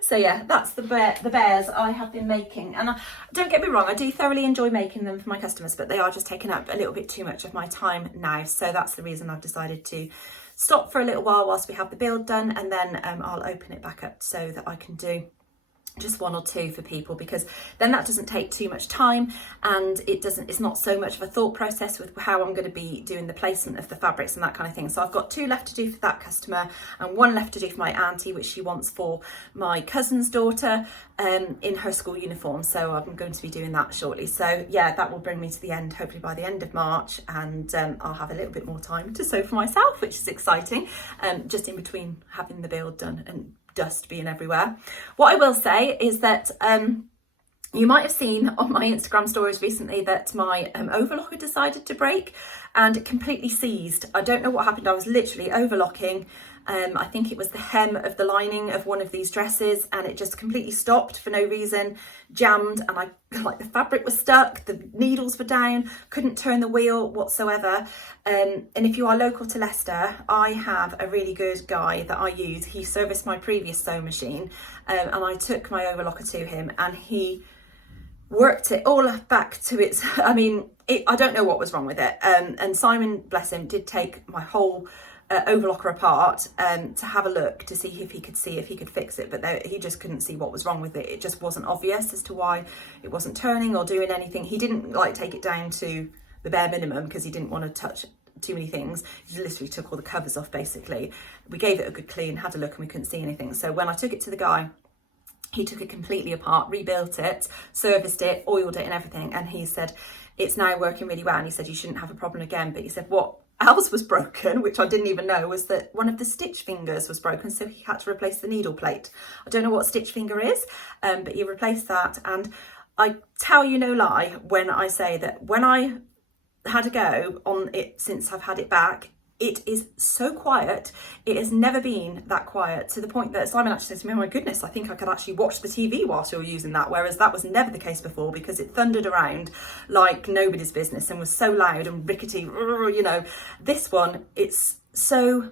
So yeah, that's the bears I have been making, and don't get me wrong, I do thoroughly enjoy making them for my customers, but they are just taking up a little bit too much of my time now, so that's the reason I've decided to stop for a little while whilst we have the build done, and then I'll open it back up so that I can do just one or two for people, because then that doesn't take too much time, and it's not so much of a thought process with how I'm going to be doing the placement of the fabrics and that kind of thing. So I've got 2 left to do for that customer and 1 left to do for my auntie, which she wants for my cousin's daughter in her school uniform. So I'm going to be doing that shortly. So yeah, that will bring me to the end, hopefully by the end of March, and I'll have a little bit more time to sew for myself, which is exciting, just in between having the build done and dust being everywhere. What I will say is that you might have seen on my Instagram stories recently that my overlocker decided to break, and it completely seized. I don't know what happened. I was literally overlocking. I think it was the hem of the lining of one of these dresses, and it just completely stopped for no reason, jammed, and the fabric was stuck, the needles were down, couldn't turn the wheel whatsoever. And if you are local to Leicester, I have a really good guy that I use. He serviced my previous sewing machine, and I took my overlocker to him, and he worked it all back to its, I don't know what was wrong with it. And Simon, bless him, did take my whole overlocker apart to have a look to see if he could fix it, but he just couldn't see what was wrong with it. It just wasn't obvious as to why it wasn't turning or doing anything. He didn't take it down to the bare minimum because he didn't want to touch too many things. He literally took all the covers off basically. We gave it a good clean, had a look, and we couldn't see anything. So when I took it to the guy, he took it completely apart, rebuilt it, serviced it, oiled it and everything, and he said it's now working really well, and he said you shouldn't have a problem again. But he said what else was broken, which I didn't even know, was that one of the stitch fingers was broken, so he had to replace the needle plate. I don't know what stitch finger is, but he replaced that. And I tell you no lie when I say that when I had a go on it since I've had it back, it is so quiet. It has never been that quiet, to the point that Simon actually said to me, oh my goodness, I think I could actually watch the TV whilst you're using that, whereas that was never the case before, because it thundered around like nobody's business and was so loud and rickety, you know. This one, it's so,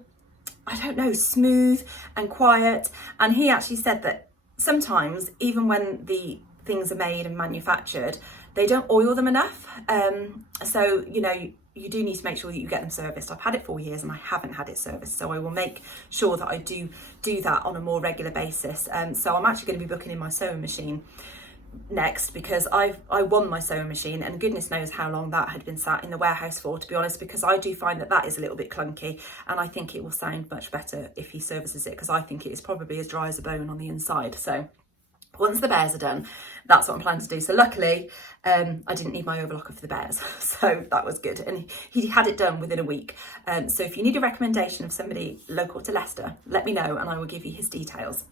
I don't know, smooth and quiet. And he actually said that sometimes, even when the things are made and manufactured, they don't oil them enough. So, you know, you do need to make sure that you get them serviced. I've had it 4 years and I haven't had it serviced, so I will make sure that I do that on a more regular basis. So I'm actually going to be booking in my sewing machine next, because I won my sewing machine, and goodness knows how long that had been sat in the warehouse for, to be honest, because I do find that is a little bit clunky, and I think it will sound much better if he services it, because I think it is probably as dry as a bone on the inside. So once the bears are done, that's what I'm planning to do. So luckily, I didn't need my overlocker for the bears, so that was good. And he had it done within a week. So if you need a recommendation of somebody local to Leicester, let me know and I will give you his details.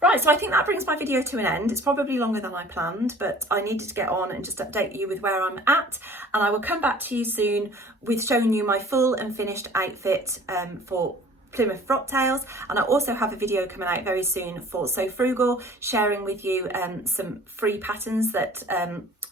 Right, so I think that brings my video to an end. It's probably longer than I planned, but I needed to get on and just update you with where I'm at. And I will come back to you soon with showing you my full and finished outfit for Plymouth Frocktails, and I also have a video coming out very soon for So Frugal, sharing with you some free patterns that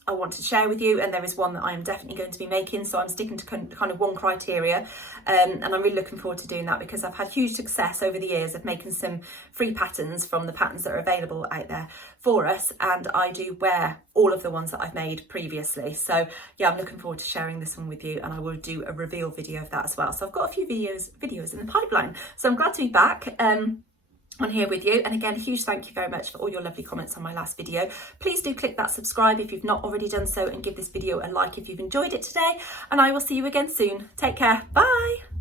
I want to share with you, and there is one that I am definitely going to be making, so I'm sticking to kind of one criteria, and I'm really looking forward to doing that, because I've had huge success over the years of making some free patterns from the patterns that are available out there for us, and I do wear all of the ones that I've made previously. So yeah, I'm looking forward to sharing this one with you, and I will do a reveal video of that as well. So I've got a few videos in the pipeline, so I'm glad to be back on here with you. And again, a huge thank you very much for all your lovely comments on my last video. Please do click that subscribe if you've not already done so, and give this video a like if you've enjoyed it today, and I will see you again soon. Take care. Bye.